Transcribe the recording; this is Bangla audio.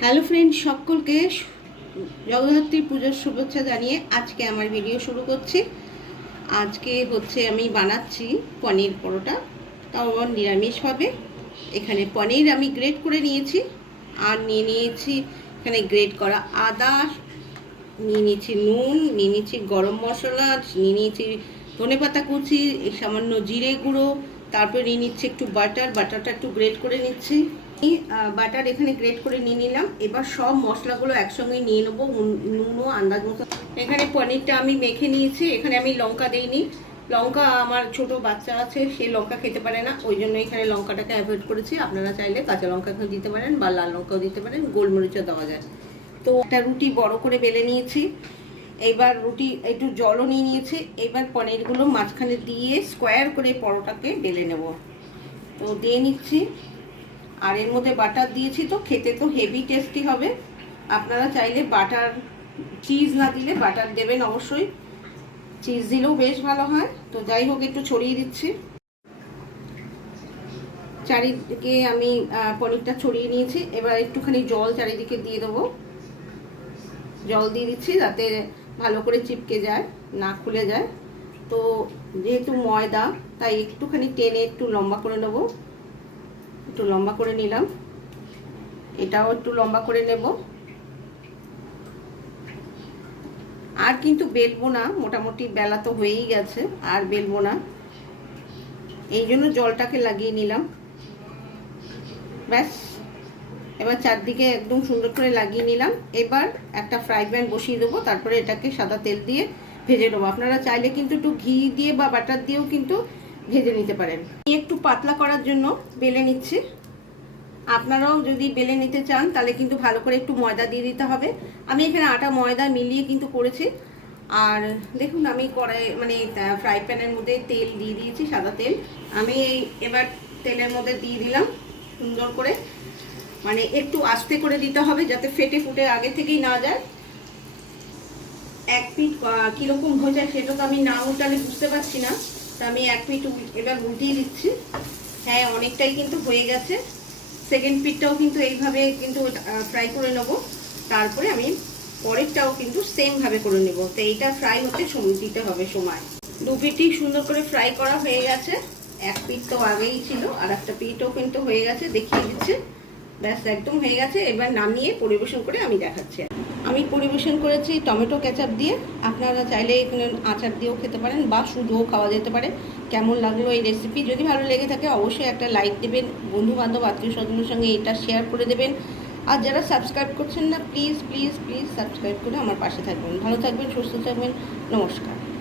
হ্যালো ফ্রেন্ড, সকলকে জগদ্ধাত্রী পুজোর শুভেচ্ছা জানিয়ে আজকে আমার ভিডিও শুরু করছি। আজকে হচ্ছে আমি বানাচ্ছি পনির পরোটা, তাও আমার নিরামিষভাবে এখানে পনির আমি গ্রেট করে নিয়েছি, আর নিয়ে নিয়েছি এখানে গ্রেট করা আদা, নিয়ে নিয়েছি নুন, নিয়ে নিয়েছি গরম মশলা, নিয়ে নিয়েছি ধনে পাতা কুচি, সামান্য জিরে গুঁড়ো, তারপরে নিয়ে নিচ্ছি একটু বাটার, বাটারটা একটু গ্রেট করে নিচ্ছি। বাটার এখানে গ্রেট করে নিয়ে নিলাম। এবার সব মশলাগুলো একসঙ্গে নিয়ে নেব নুনও আন্দাজ মতো। এখানে পনিরটা আমি মেখে নিয়েছি, এখানে আমি লঙ্কা দিইনি। লঙ্কা আমার ছোট বাচ্চা আছে, সে লঙ্কা খেতে পারে না, ওই জন্য এখানে লঙ্কাটাকে অ্যাভয়েড করেছি। আপনারা চাইলে কাঁচা লঙ্কা দিতে পারেন বা লাল লঙ্কাও দিতে পারেন, গোলমরিচও দেওয়া যায়। তো একটা রুটি বড় করে বেলে নিয়েছি। এইবার রুটি একটু জলও নিয়ে নিয়েছি। এবার পনিরগুলো মাঝখানে দিয়ে স্কোয়ার করে পরোটাকে বেলে নেব। তো দিয়ে নিচ্ছি। আর এর মধ্যে বাটার দিয়েছি তো, খেতে তো হেভি টেস্টি হবে। আপনারা চাইলে বাটার চিজ না দিলে বাটার দেবেন অবশ্যই। চিজ দিলেও বেশ ভালো হয়। তো যাই হোক, একটু ছড়িয়ে দিচ্ছি। চারিদিকে আমি পনিরটা ছড়িয়ে নিয়েছি। এবার একটুখানি জল চারিদিকে দিয়ে দেবো। জল দিয়ে দিচ্ছি যাতে ভালো করে চিপকে যায়, না খুলে যায়। তো যেহেতু ময়দা, তাই একটুখানি টেনে একটু লম্বা করে নেব। একটু লম্বা করে নিলাম। এটাও একটু লম্বা করে নেব। আর কিন্তু বেলবো না, মোটামুটি বেলা তো হয়েই গেছে, আর বেলবো না। এই জন্য জলটাকে লাগিয়ে নিলাম। ব্যাস, এবার চারদিকে একদম সুন্দর করে লাগিয়ে নিলাম। এবার একটা ফ্রাই প্যান বসিয়ে দেবো, তারপরে এটাকে সাদা তেল দিয়ে ভেজে নেব। আপনারা চাইলে কিন্তু একটু ঘি দিয়ে বা বাটার দিয়েও কিন্তু ভেজে নিতে পারেন। একটু পাতলা করার জন্য বেলে নিচ্ছি। আপনারাও যদি বেলে নিতে চান তাহলে কিন্তু ভালো করে একটু ময়দা দিয়ে দিতে হবে। আমি এখানে আটা ময়দা মিলিয়ে কিন্তু করেছি। আর দেখুন আমি কড়াই মানে ফ্রাই প্যানের মধ্যে তেল দিয়ে দিয়েছি সাদা তেল। আমি এবার তেলের মধ্যে দিয়ে দিলাম সুন্দর করে। মানে একটু আস্তে করে দিতে হবে যাতে ফেটে ফুটে আগে থেকেই না যায়। এক আহ, কীরকম হয়ে যায় সেটা তো আমি না উল্টালে বুঝতে পারছি না। তো আমি এক পিট এবার উল্টিয়ে দিচ্ছি। হ্যাঁ অনেকটাই কিন্তু হয়ে গেছে। সেকেন্ড পিটটাও কিন্তু এইভাবে কিন্তু ফ্রাই করে নেব। তারপরে আমি পরেরটাও কিন্তু সেমভাবে করে নেব। তো এইটা ফ্রাই হতে সময় দিতে হবে সময়। দু পিটই সুন্দর করে ফ্রাই করা হয়ে গেছে। এক পিট তো আগেই ছিল, আর একটা পিটও কিন্তু হয়ে গেছে, দেখিয়ে দিচ্ছে। ব্যাস, একদম হয়ে গেছে। এবার নামিয়ে পরিবেশন করে আমি দেখাচ্ছি। আমি পরিবেশন করেছি টমেটো কেচাপ দিয়ে। আপনারা চাইলে এখানে আচার দিয়েও খেতে পারেন বা শুধুও খাওয়া যেতে পারে। কেমন লাগল এই রেসিপি যদি ভালো লেগে থাকে, অবশ্যই একটা লাইক দেবেন। বন্ধু বান্ধব আত্মীয় স্বজনের সঙ্গে এটা শেয়ার করে দেবেন। আর যারা সাবস্ক্রাইব করছেন না প্লিজ প্লিজ প্লিজ সাবস্ক্রাইব করে আমার পাশে থাকবেন। ভালো থাকবেন, সুস্থ থাকবেন। নমস্কার।